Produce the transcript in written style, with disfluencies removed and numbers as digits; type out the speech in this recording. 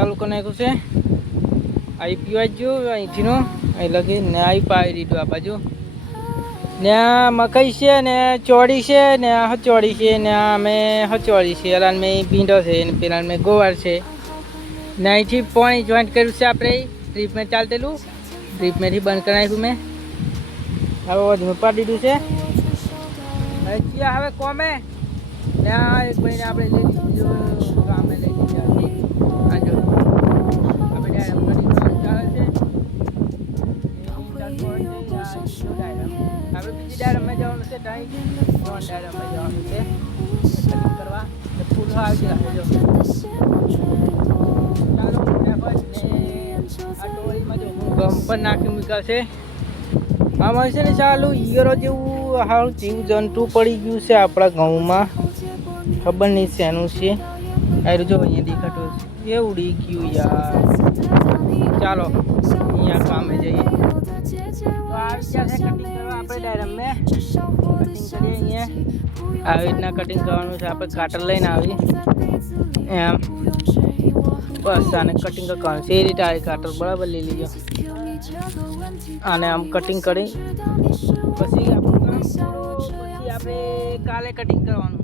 ચાલુ કરી નાખ્યું છે. અહીં પીવા જો અહીંથીનો અહીં લગી ને અહીં પાવી દીધું આ બાજુ. ને આ મકાઈ છે ને ચોળી છે ને હચોળી છે ને અમે હચોળી છે. એલાન મેં ભીંડો છે ને પેલા મેં ગોવાર છે ને અહીંથી પાણી જોઈન્ટ કર્યું છે આપણે ડ્રીપ મેં ચાલતેલું ડ્રીપ મેંથી બંધ કરી નાખ્યું મેં. હવે વધુ પાડી દીધું છે. હવે કોમે ને આ એક મહિને આપણે લઈ લીધું ગામે લઈ લીધું. આ જો આપણે ચાલે છે. આપણે બીજી ડાયરામાં જવાનું છે ટાઈમ ડાયરામાં જવાનું છે કરવા ફૂલ આવી જાય. ચાલો આ ટોળીમાં જો ગમ પણ નાખી મૂક્યા છે. આમાં છે ને ચાલુ ઈયરો જેવું હાલ જીવ જંતુ પડી ગયું છે આપણા ઘઉંમાં. ખબર નહીં શેનું છે. આ જો અહીંયા દેખાતું એ ઉડી ગયું યાર. ચાલો અહીંયા કામે જઈએ. તો આવી ગયા છે કટિંગ કરવા આપણે ડાયરામાં કટિંગ કરીએ. અહીંયા આવી રીતના કટિંગ કરવાનું છે. આપણે કાટર લઈને આવી એમ બસ આને કટિંગ કરવાનું છે. એ રીતે આ કાટર બરાબર લઈ લીધો અને આમ કટિંગ કરી પછી આપણે કાલે કટિંગ કરવાનું.